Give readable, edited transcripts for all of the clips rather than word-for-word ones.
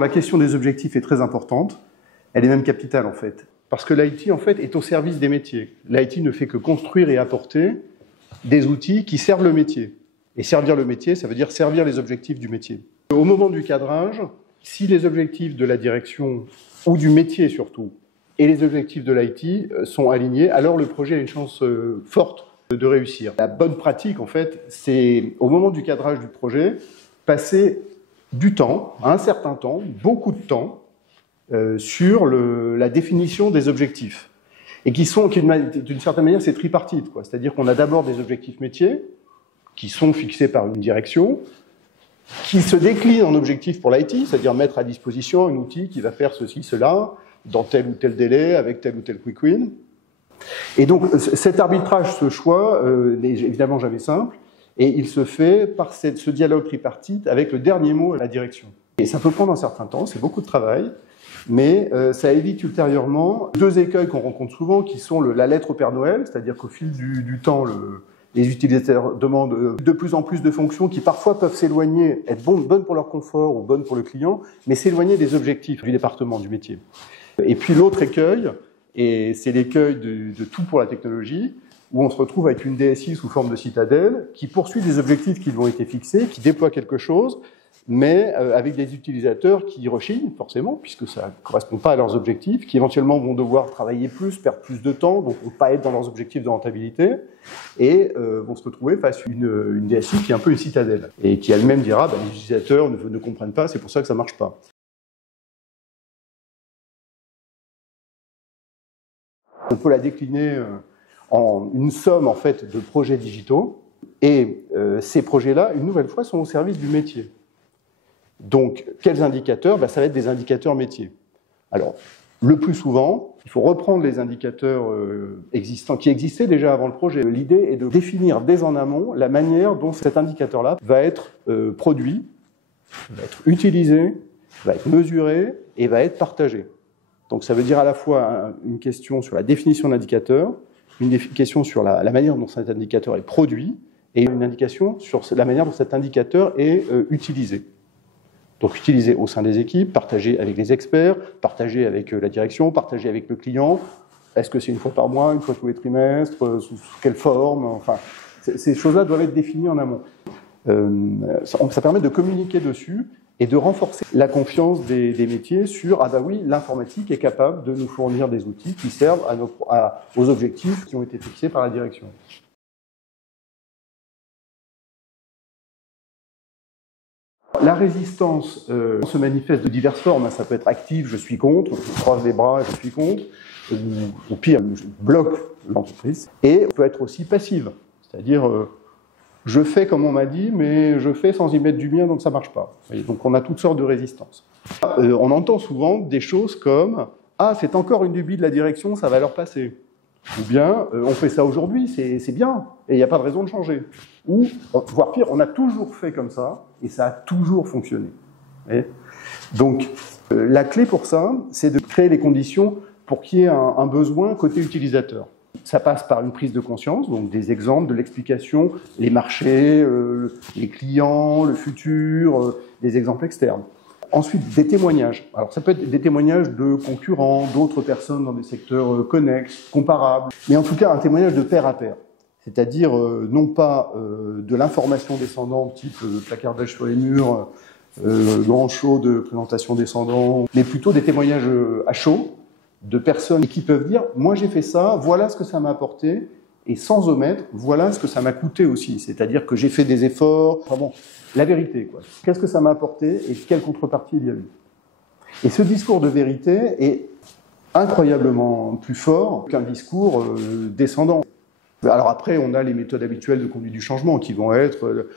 La question des objectifs est très importante, elle est même capitale en fait, parce que l'IT en fait est au service des métiers. L'IT ne fait que construire et apporter des outils qui servent le métier. Et servir le métier, ça veut dire servir les objectifs du métier. Au moment du cadrage, si les objectifs de la direction, ou du métier surtout, et les objectifs de l'IT sont alignés, alors le projet a une chance forte de réussir. La bonne pratique, en fait, c'est au moment du cadrage du projet, passer du temps, un certain temps, beaucoup de temps, sur la définition des objectifs. Et d'une certaine manière, c'est tripartite, quoi. C'est-à-dire qu'on a d'abord des objectifs métiers, qui sont fixés par une direction, qui se déclinent en objectifs pour l'IT, c'est-à-dire mettre à disposition un outil qui va faire ceci, cela, dans tel ou tel délai, avec tel ou tel quick win. Et donc, cet arbitrage, ce choix, n'est évidemment jamais simple, et il se fait par ce dialogue tripartite avec le dernier mot à la direction. Et ça peut prendre un certain temps, c'est beaucoup de travail, mais ça évite ultérieurement deux écueils qu'on rencontre souvent, qui sont la lettre au Père Noël, c'est-à-dire qu'au fil du temps, les utilisateurs demandent de plus en plus de fonctions qui parfois peuvent s'éloigner, être bonnes pour leur confort ou bonnes pour le client, mais s'éloigner des objectifs du département, du métier. Et puis l'autre écueil, et c'est l'écueil de tout pour la technologie, où on se retrouve avec une DSI sous forme de citadelle qui poursuit des objectifs qui lui ont été fixés, qui déploie quelque chose, mais avec des utilisateurs qui rechignent, forcément, puisque ça ne correspond pas à leurs objectifs, qui éventuellement vont devoir travailler plus, perdre plus de temps, donc ne pas être dans leurs objectifs de rentabilité, et vont se retrouver face à une DSI qui est un peu une citadelle, et qui elle-même dira les utilisateurs ne comprennent pas, c'est pour ça que ça ne marche pas. On peut la décliner en une somme en fait, de projets digitaux, et ces projets-là, une nouvelle fois, sont au service du métier. Donc, quels indicateurs ? Ça va être des indicateurs métiers. Alors, le plus souvent, il faut reprendre les indicateurs existants, qui existaient déjà avant le projet. L'idée est de définir dès en amont la manière dont cet indicateur-là va être produit, va être utilisé, va être mesuré et va être partagé. Donc, ça veut dire à la fois une question sur la définition de l'indicateur, une question sur la manière dont cet indicateur est produit et une indication sur la manière dont cet indicateur est utilisé. Donc utilisé au sein des équipes, partagé avec les experts, partagé avec la direction, partagé avec le client. Est-ce que c'est une fois par mois, une fois tous les trimestres, sous quelle forme ? Enfin, ces choses-là doivent être définies en amont. Ça permet de communiquer dessus et de renforcer la confiance des métiers sur « Ah bah oui, l'informatique est capable de nous fournir des outils qui servent aux objectifs qui ont été fixés par la direction ». La résistance se manifeste de diverses formes. Ça peut être active, je suis contre, je croise les bras, je suis contre, ou pire, je bloque l'entreprise. Et peut être aussi passive, c'est-à-dire je fais comme on m'a dit, mais je fais sans y mettre du mien, donc ça ne marche pas. Donc on a toutes sortes de résistances. On entend souvent des choses comme « Ah, c'est encore une lubie de la direction, ça va leur passer ». Ou bien « On fait ça aujourd'hui, c'est bien, et il n'y a pas de raison de changer ». Ou, voire pire, on a toujours fait comme ça, et ça a toujours fonctionné. Donc, la clé pour ça, c'est de créer les conditions pour qu'il y ait un besoin côté utilisateur. Ça passe par une prise de conscience, donc des exemples, de l'explication, les marchés, les clients, le futur, des exemples externes. Ensuite, des témoignages. Alors, ça peut être des témoignages de concurrents, d'autres personnes dans des secteurs connexes, comparables, mais en tout cas, un témoignage de pair à pair. C'est-à-dire non pas de l'information descendante, type placardage sur les murs, grand show de présentation descendant, mais plutôt des témoignages à chaud de personnes qui peuvent dire « Moi j'ai fait ça, voilà ce que ça m'a apporté, et sans omettre, voilà ce que ça m'a coûté aussi. » C'est-à-dire que j'ai fait des efforts, enfin bon, la vérité, quoi. Qu'est-ce que ça m'a apporté et quelle contrepartie il y a eu. Et ce discours de vérité est incroyablement plus fort qu'un discours descendant. Alors après, on a les méthodes habituelles de conduite du changement qui vont être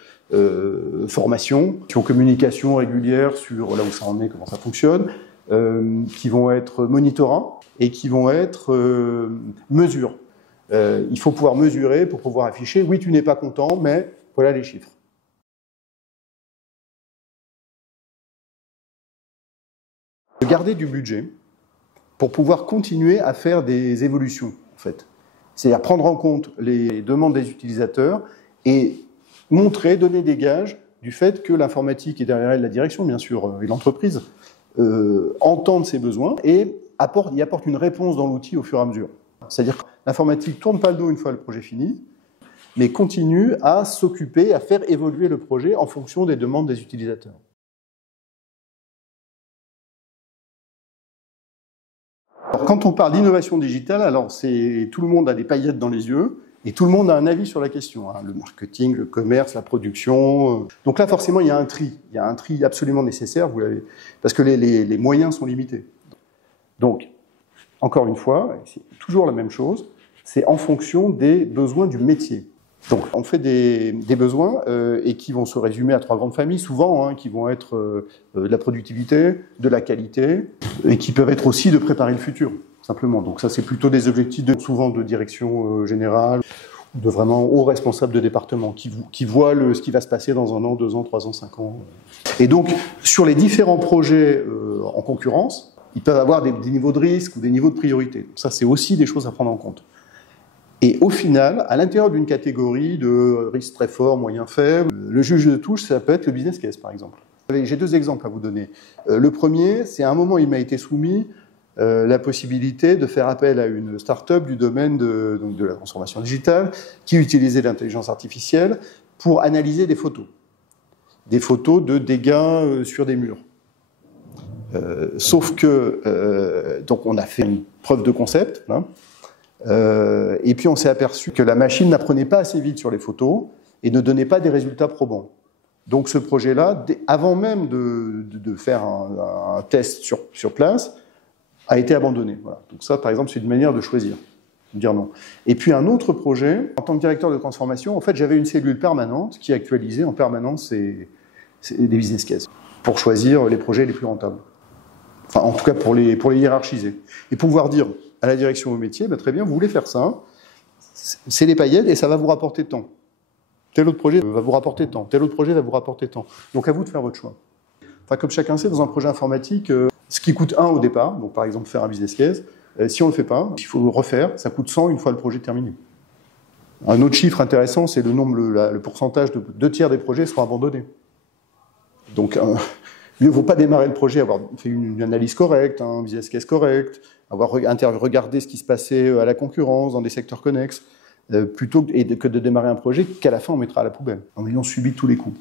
formation, communication régulière sur là où ça en est, comment ça fonctionne, qui vont être monitorat et qui vont être mesure. Il faut pouvoir mesurer pour pouvoir afficher, oui, tu n'es pas content, mais voilà les chiffres. Garder du budget pour pouvoir continuer à faire des évolutions, en fait. C'est-à-dire prendre en compte les demandes des utilisateurs et montrer, donner des gages du fait que l'informatique et derrière elle la direction, bien sûr, et l'entreprise, entendent ces besoins et y apporte une réponse dans l'outil au fur et à mesure. C'est-à-dire que l'informatique ne tourne pas le dos une fois le projet fini, mais continue à s'occuper, à faire évoluer le projet en fonction des demandes des utilisateurs. Alors, quand on parle d'innovation digitale, alors tout le monde a des paillettes dans les yeux et tout le monde a un avis sur la question. Le marketing, le commerce, la production. Donc là, forcément, il y a un tri. Il y a un tri absolument nécessaire, parce que les moyens sont limités. Donc, encore une fois, c'est toujours la même chose, c'est en fonction des besoins du métier. Donc, on fait des besoins et qui vont se résumer à 3 grandes familles, souvent, qui vont être de la productivité, de la qualité, et qui peuvent être aussi de préparer le futur, simplement. Donc ça, c'est plutôt des objectifs souvent de direction générale, ou de vraiment hauts responsables de département, qui voient ce qui va se passer dans 1 an, 2 ans, 3 ans, 5 ans. Et donc, sur les différents projets en concurrence, ils peuvent avoir des niveaux de risque ou des niveaux de priorité. Donc ça, c'est aussi des choses à prendre en compte. Et au final, à l'intérieur d'une catégorie de risque très fort, moyen faible, le juge de touche, ça peut être le business case, par exemple. J'ai 2 exemples à vous donner. Le premier, c'est à un moment, il m'a été soumis la possibilité de faire appel à une start-up du domaine de la transformation digitale qui utilisait l'intelligence artificielle pour analyser des photos de dégâts sur des murs. Sauf que, donc on a fait une preuve de concept, et puis on s'est aperçu que la machine n'apprenait pas assez vite sur les photos et ne donnait pas des résultats probants. Donc ce projet-là, avant même de faire un test sur place, a été abandonné. Voilà. Donc ça, par exemple, c'est une manière de choisir, de dire non. Et puis un autre projet, en tant que directeur de transformation, en fait, j'avais une cellule permanente qui actualisait en permanence des business cases pour choisir les projets les plus rentables. Enfin, en tout cas, pour les hiérarchiser. Et pouvoir dire à la direction au métier, très bien, vous voulez faire ça, c'est les paillettes et ça va vous rapporter tant. Tel autre projet va vous rapporter tant, tel autre projet va vous rapporter tant. Donc à vous de faire votre choix. Enfin, comme chacun sait, dans un projet informatique, ce qui coûte 1 au départ, donc par exemple faire un business case, si on ne le fait pas, il faut le refaire, ça coûte 100 une fois le projet terminé. Un autre chiffre intéressant, c'est le pourcentage de 2 tiers des projets seront abandonnés. Donc, mieux vaut pas démarrer le projet, avoir fait une analyse correcte, un business case correct, avoir regardé ce qui se passait à la concurrence, dans des secteurs connexes, plutôt que de démarrer un projet qu'à la fin on mettra à la poubelle, en ayant subi tous les coups.